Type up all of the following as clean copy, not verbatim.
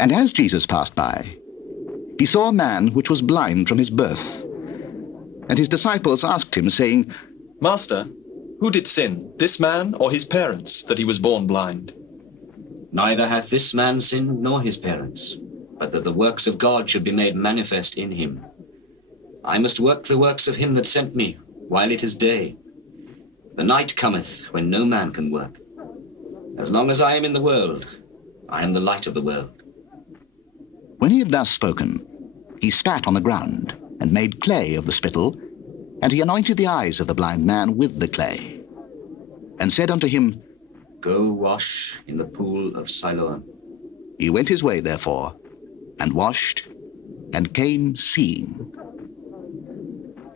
And as Jesus passed by, he saw a man which was blind from his birth. And his disciples asked him, saying, Master, who did sin, this man or his parents, that he was born blind? Neither hath this man sinned nor his parents, but that the works of God should be made manifest in him. I must work the works of him that sent me, while it is day. The night cometh, when no man can work. As long as I am in the world, I am the light of the world. When he had thus spoken, he spat on the ground, and made clay of the spittle, and he anointed the eyes of the blind man with the clay, and said unto him, Go wash in the pool of Siloam. He went his way, therefore, and washed, and came seeing.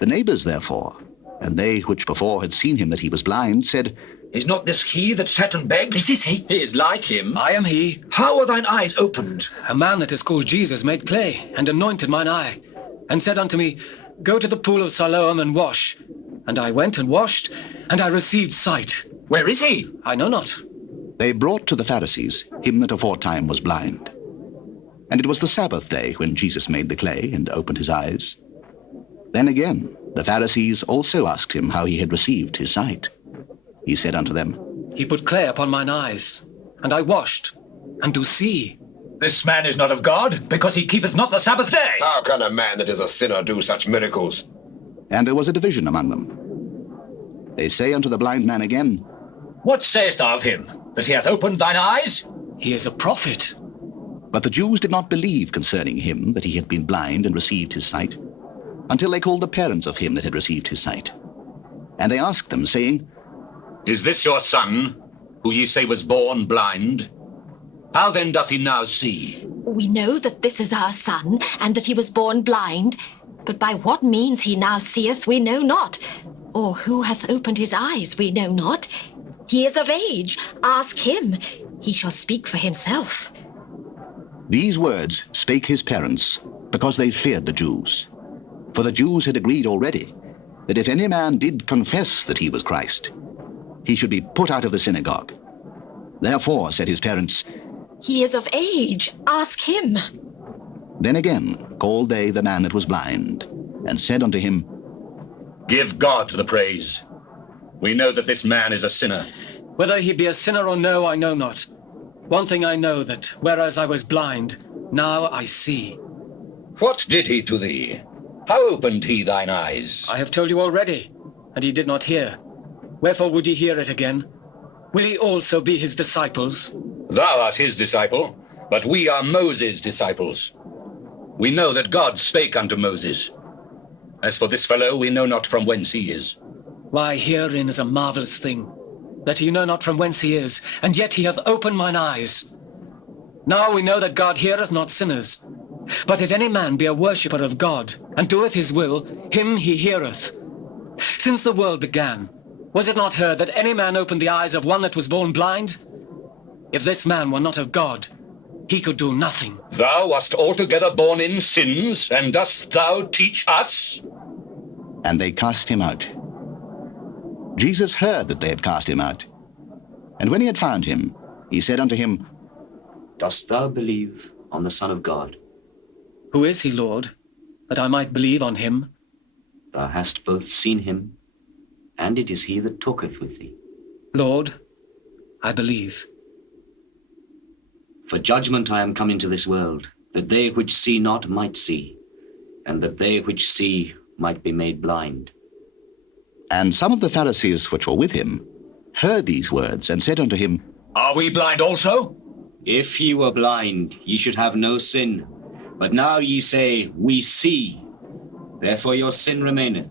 The neighbours, therefore, and they which before had seen him that he was blind, said, Is not this he that sat and begged? This is he. He is like him. I am he. How are thine eyes opened? A man that is called Jesus made clay, and anointed mine eye, and said unto me, Go to the pool of Siloam and wash. And I went and washed, and I received sight. Where is he? I know not. They brought to the Pharisees him that aforetime was blind. And it was the Sabbath day when Jesus made the clay and opened his eyes. Then again the Pharisees also asked him how he had received his sight. He said unto them, He put clay upon mine eyes, and I washed, and do see. This man is not of God, because he keepeth not the Sabbath day. How can a man that is a sinner do such miracles? And there was a division among them. They say unto the blind man again, What sayest thou of him? That he hath opened thine eyes? He is a prophet. But the Jews did not believe concerning him that he had been blind and received his sight, until they called the parents of him that had received his sight. And they asked them, saying, Is this your son, who ye say was born blind? How then doth he now see? We know that this is our son, and that he was born blind, but by what means he now seeth we know not, or who hath opened his eyes we know not. He is of age, ask him, he shall speak for himself. These words spake his parents, because they feared the Jews. For the Jews had agreed already, that if any man did confess that he was Christ, he should be put out of the synagogue. Therefore, said his parents, He is of age, ask him. Then again called they the man that was blind, and said unto him, Give God the praise. We know that this man is a sinner. Whether he be a sinner or no, I know not. One thing I know, that whereas I was blind, now I see. What did he to thee? How opened he thine eyes? I have told you already, and ye did not hear. Wherefore would ye hear it again? Will ye also be his disciples? Thou art his disciple, but we are Moses' disciples. We know that God spake unto Moses. As for this fellow, we know not from whence he is. Why, herein is a marvellous thing, that ye know not from whence he is, and yet he hath opened mine eyes. Now we know that God heareth not sinners. But if any man be a worshipper of God, and doeth his will, him he heareth. Since the world began, was it not heard that any man opened the eyes of one that was born blind? If this man were not of God, he could do nothing. Thou wast altogether born in sins, and dost thou teach us? and they cast him out. Jesus heard that they had cast him out. And when he had found him, he said unto him, Dost thou believe on the Son of God? Who is he, Lord, that I might believe on him? Thou hast both seen him, and it is he that talketh with thee. Lord, I believe. For judgment I am come into this world, that they which see not might see, and that they which see might be made blind. And some of the Pharisees which were with him heard these words, and said unto him, Are we blind also? If ye were blind, ye should have no sin. But now ye say, We see. Therefore your sin remaineth.